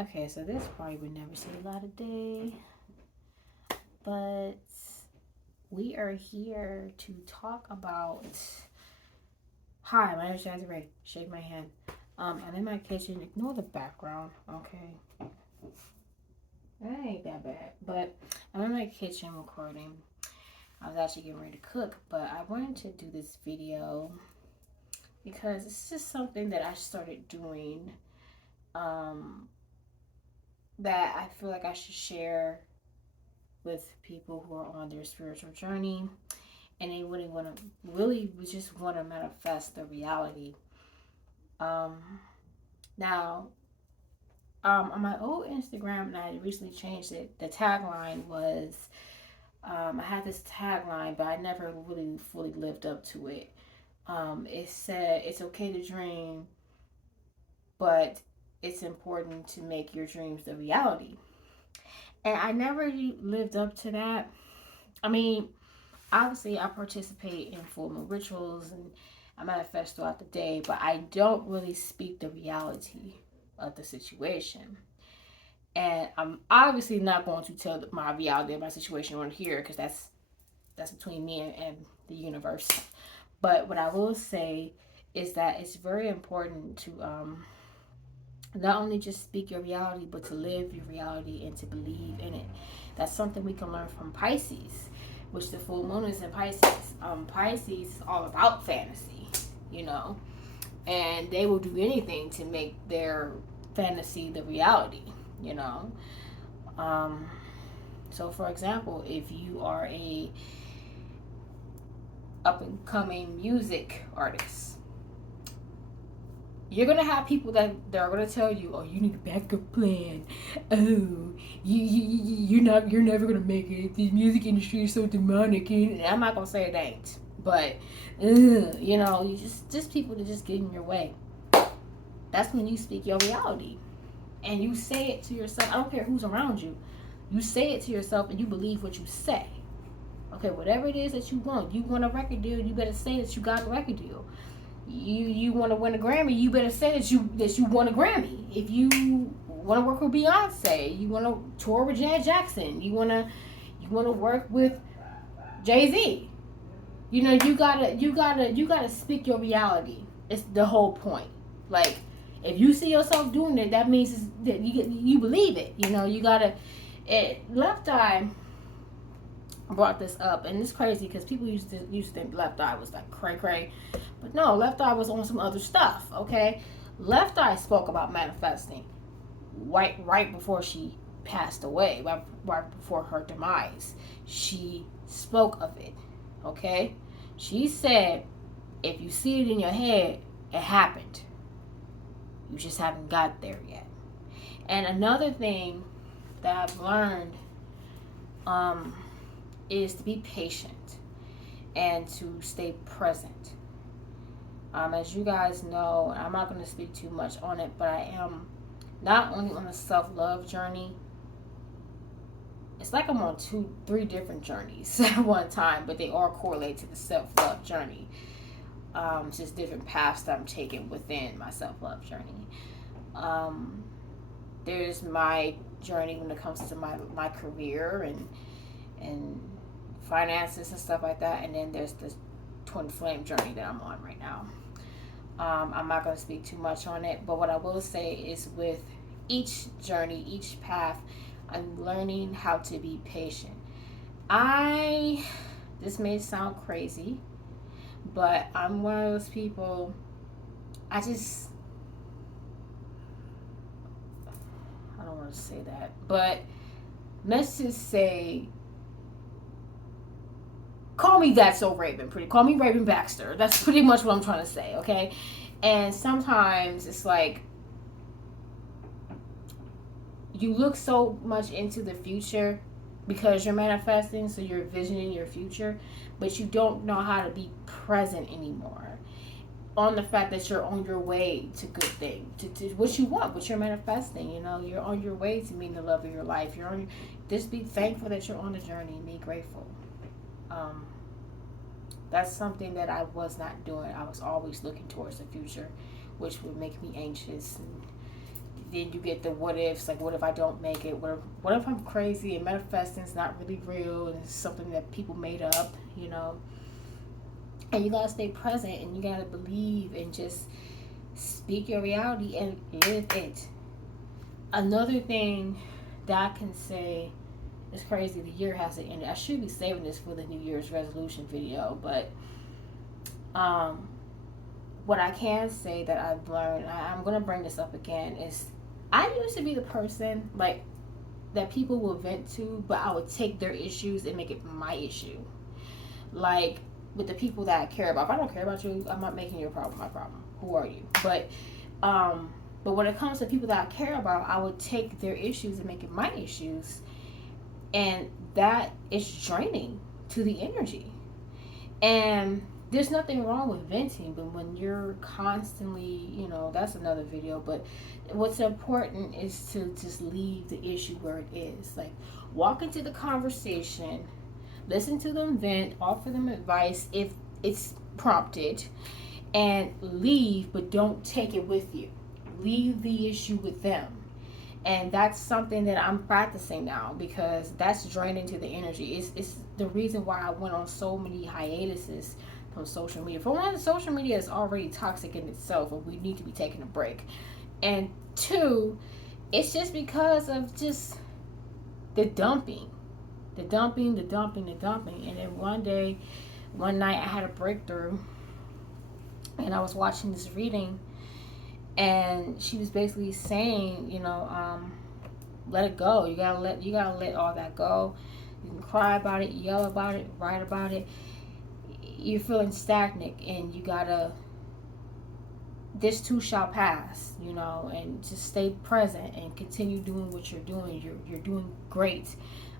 Okay, so this probably would never see a lot of day, but we are here to talk about. Hi, my name is Jazzy Ray. Shake my hand. I'm in my kitchen. Ignore the background, okay? That ain't that bad. But I'm in my kitchen recording. I was actually getting ready to cook, but I wanted to do this video because it's just something that I started doing um, that I feel like I should share with people who are on their spiritual journey and they really just want to manifest the reality. Um, now, on my old Instagram, and I recently changed it. The tagline was I had this tagline, but I never really fully lived up to it. It said it's okay to dream, but it's important to make your dreams the reality. And I never lived up to that. I mean, obviously, I participate in full moon rituals and I manifest throughout the day, but I don't really speak the reality of the situation. And I'm obviously not going to tell my reality of my situation on here because that's between me and the universe. But what I will say is that it's very important to not only just speak your reality, but to live your reality and to believe in it. That's something we can learn from Pisces, which the full moon is in Pisces. Pisces is all about fantasy, you know, and they will do anything to make their fantasy the reality, you know. Um, so, for example, if you are a up and coming music artist, you're gonna have people that they're gonna tell you, "Oh, you need a backup plan. Oh, you're never gonna make it. The music industry is so demonic." And I'm not gonna say it ain't, but you know, you just people that just get in your way. That's when you speak your reality and you say it to yourself. I don't care who's around you. You say it to yourself and you believe what you say. Okay, whatever it is that you want. You want a record deal, you better say that you got a record deal. You want to win a Grammy, you better say that you won a Grammy. If you want to work with Beyonce, you want to tour with Janet Jackson, you want to work with Jay Z. You know, you gotta speak your reality. It's the whole point. Like, if you see yourself doing it, that means that you believe it. You know, you gotta. Left Eye brought this up, and it's crazy because people used to think Left Eye was like cray cray, but no, Left Eye was on some other stuff. Okay, Left Eye spoke about manifesting right before she passed away, right before her demise. She spoke of it. Okay, she said, if you see it in your head, it happened. You just haven't got there yet. And another thing that I've learned um, is to be patient and to stay present. As you guys know, I'm not going to speak too much on it, but I am not only on a self love journey, it's like I'm on three different journeys at one time, but they all correlate to the self love journey. It's just different paths that I'm taking within my self love journey. Um, there's my journey when it comes to my career and finances and stuff like that, and then there's this twin flame journey that I'm on right now. I'm not going to speak too much on it, but what I will say is with each journey, each path, I'm learning how to be patient. This may sound crazy, but I'm one of those people, I just, I don't want to say that, but let's just say, call me That's So Raven, call me Raven Baxter. That's pretty much what I'm trying to say, okay? And sometimes it's like, you look so much into the future because you're manifesting, so you're visioning your future, but you don't know how to be present anymore on the fact that you're on your way to good things, to what you want, what you're manifesting. You know, you're on your way to meeting the love of your life. Just be thankful that you're on the journey and be grateful. Um, that's something that I was not doing. I was always looking towards the future, which would make me anxious and then you get the what ifs, like what if I don't make it? What if I'm crazy and manifesting's not really real and it's something that people made up, you know? And you gotta stay present and you gotta believe and just speak your reality and live it. Another thing that I can say, it's crazy, the year hasn't ended. I should be saving this for the New Year's resolution video, but um, what I can say that I've learned, I'm gonna bring this up again, is I used to be the person like that people will vent to, but I would take their issues and make it my issue. Like with the people that I care about. If I don't care about you, I'm not making your problem my problem. Who are you? But when it comes to people that I care about, I would take their issues and make it my issues, and that is draining to the energy. And there's nothing wrong with venting, but when you're constantly, that's another video. But what's important is to just leave the issue where it is. Like, walk into the conversation, listen to them vent, offer them advice if it's prompted, and leave, but don't take it with you. Leave the issue with them. And that's something that I'm practicing now, because that's draining to the energy. It's the reason why I went on so many hiatuses from social media. For one, social media is already toxic in itself, and we need to be taking a break. And two, it's just because of just the dumping. And then one night I had a breakthrough, and I was watching this reading, and she was basically saying, let it go. You gotta let all that go. You can cry about it, yell about it, write about it. You're feeling stagnant, and you gotta. This too shall pass, and just stay present and continue doing what you're doing. You're doing great,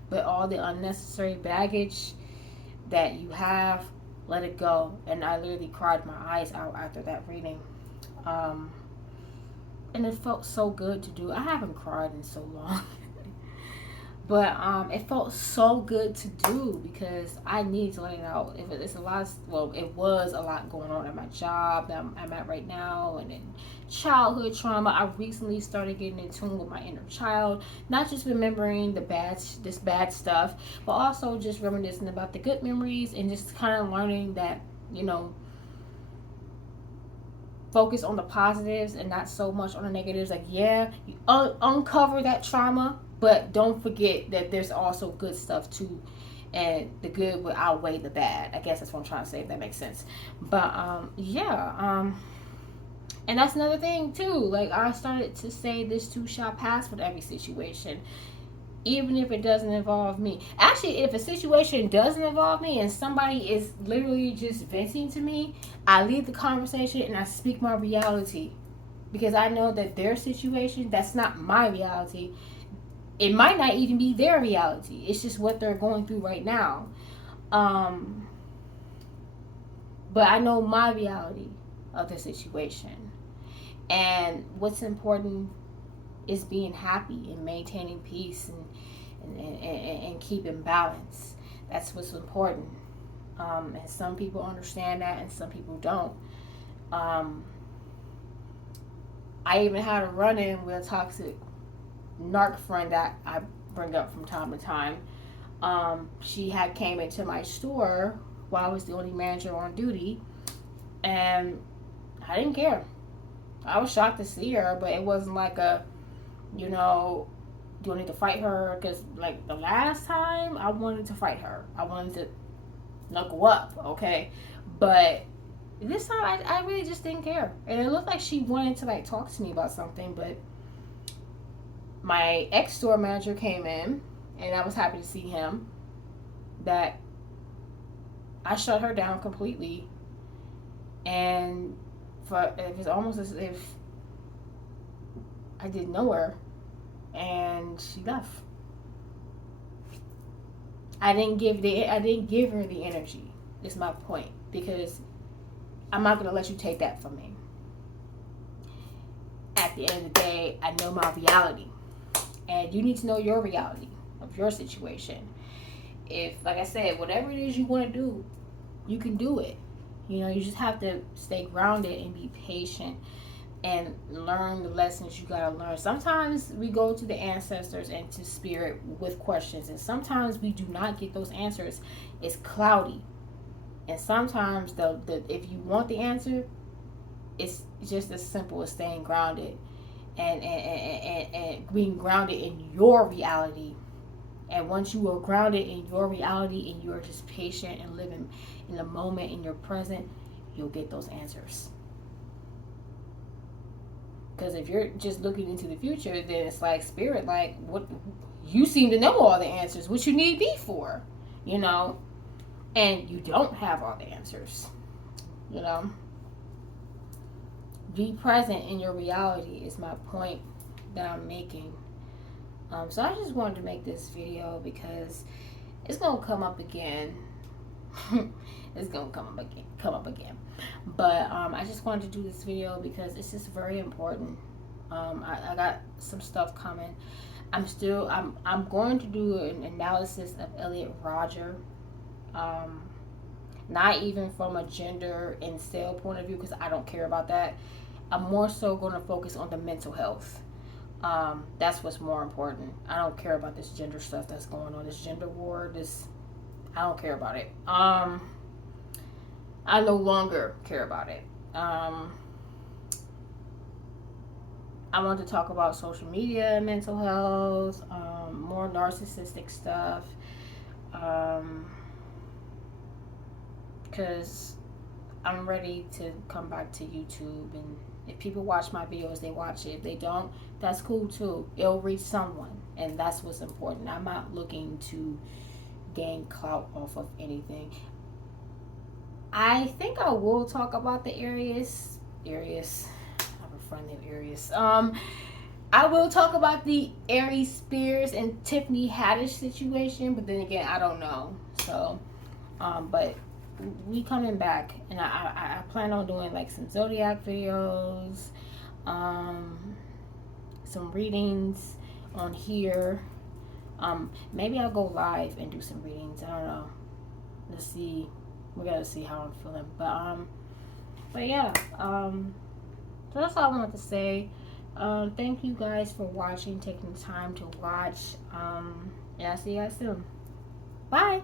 but all the unnecessary baggage that you have, let it go. And I literally cried my eyes out after that reading. And it felt so good to do. I haven't cried in so long. But it felt so good to do, because I need to let it out. It was a lot going on at my job that I'm at right now, and in childhood trauma. I recently started getting in tune with my inner child, not just remembering this bad stuff, but also just reminiscing about the good memories, and just kind of learning that, focus on the positives and not so much on the negatives. Like, yeah, you uncover that trauma, but don't forget that there's also good stuff too, and the good will outweigh the bad. I guess that's what I'm trying to say, if that makes sense. But and that's another thing too. Like, I started to say this too shall pass with every situation, even if it doesn't involve me. Actually, if a situation doesn't involve me and somebody is literally just venting to me, I leave the conversation and I speak my reality, because I know that their situation, that's not my reality. It might not even be their reality. It's just what they're going through right now. But I know my reality of the situation. And what's important is being happy and maintaining peace and keeping balance. That's what's important. And some people understand that and some people don't. I even had a run-in with a toxic narc friend that I bring up from time to time. She had came into my store while I was the only manager on duty, and I didn't care. I was shocked to see her, but it wasn't like do I need to fight her? Because, like, the last time, I wanted to fight her. I wanted to knuckle up, okay? But this time, I really just didn't care. And it looked like she wanted to, like, talk to me about something, but my ex-store manager came in, and I was happy to see him, that I shut her down completely. And it was almost as if I didn't know her, and she left. I didn't give her the energy. Is my point, because I'm not gonna let you take that from me. At the end of the day, I know my reality, and you need to know your reality of your situation. If, like I said, whatever it is you want to do, you can do it. You just have to stay grounded and be patient, and learn the lessons you gotta learn. Sometimes we go to the ancestors and to spirit with questions, and sometimes we do not get those answers. It's cloudy, and sometimes the if you want the answer, it's just as simple as staying grounded and being grounded in your reality. And once you are grounded in your reality and you're just patient and living in the moment, in your present, you'll get those answers. Because if you're just looking into the future, then it's like spirit, like, what, you seem to know all the answers. What you need me for, you know? And you don't have all the answers, you know? Be present in your reality is my point that I'm making. So I just wanted to make this video because it's gonna come up again. It's gonna come up again. But I just wanted to do this video because it's just very important. I got some stuff coming. I'm going to do an analysis of Elliot Rodger. Not even from a gender and sale point of view, because I don't care about that. I'm more so going to focus on the mental health. That's what's more important. I don't care about this gender stuff that's going on, this gender war, I don't care about it. I no longer care about it. I want to talk about social media and mental health, more narcissistic stuff, because I'm ready to come back to YouTube, and if people watch my videos, they watch it. If they don't, that's cool too. It'll reach someone, and that's what's important. I'm not looking to gain clout off of anything. I think I will talk about the Aries. I have a friend named Aries. I will talk about the Aries Spears and Tiffany Haddish situation, but then again, I don't know. So, but we coming back, and I plan on doing like some zodiac videos, some readings on here. Maybe I'll go live and do some readings. I don't know. Let's see. We gotta see how I'm feeling. But yeah. So that's all I wanted to say. Thank you guys for watching, taking the time to watch. And I'll see you guys soon. Bye.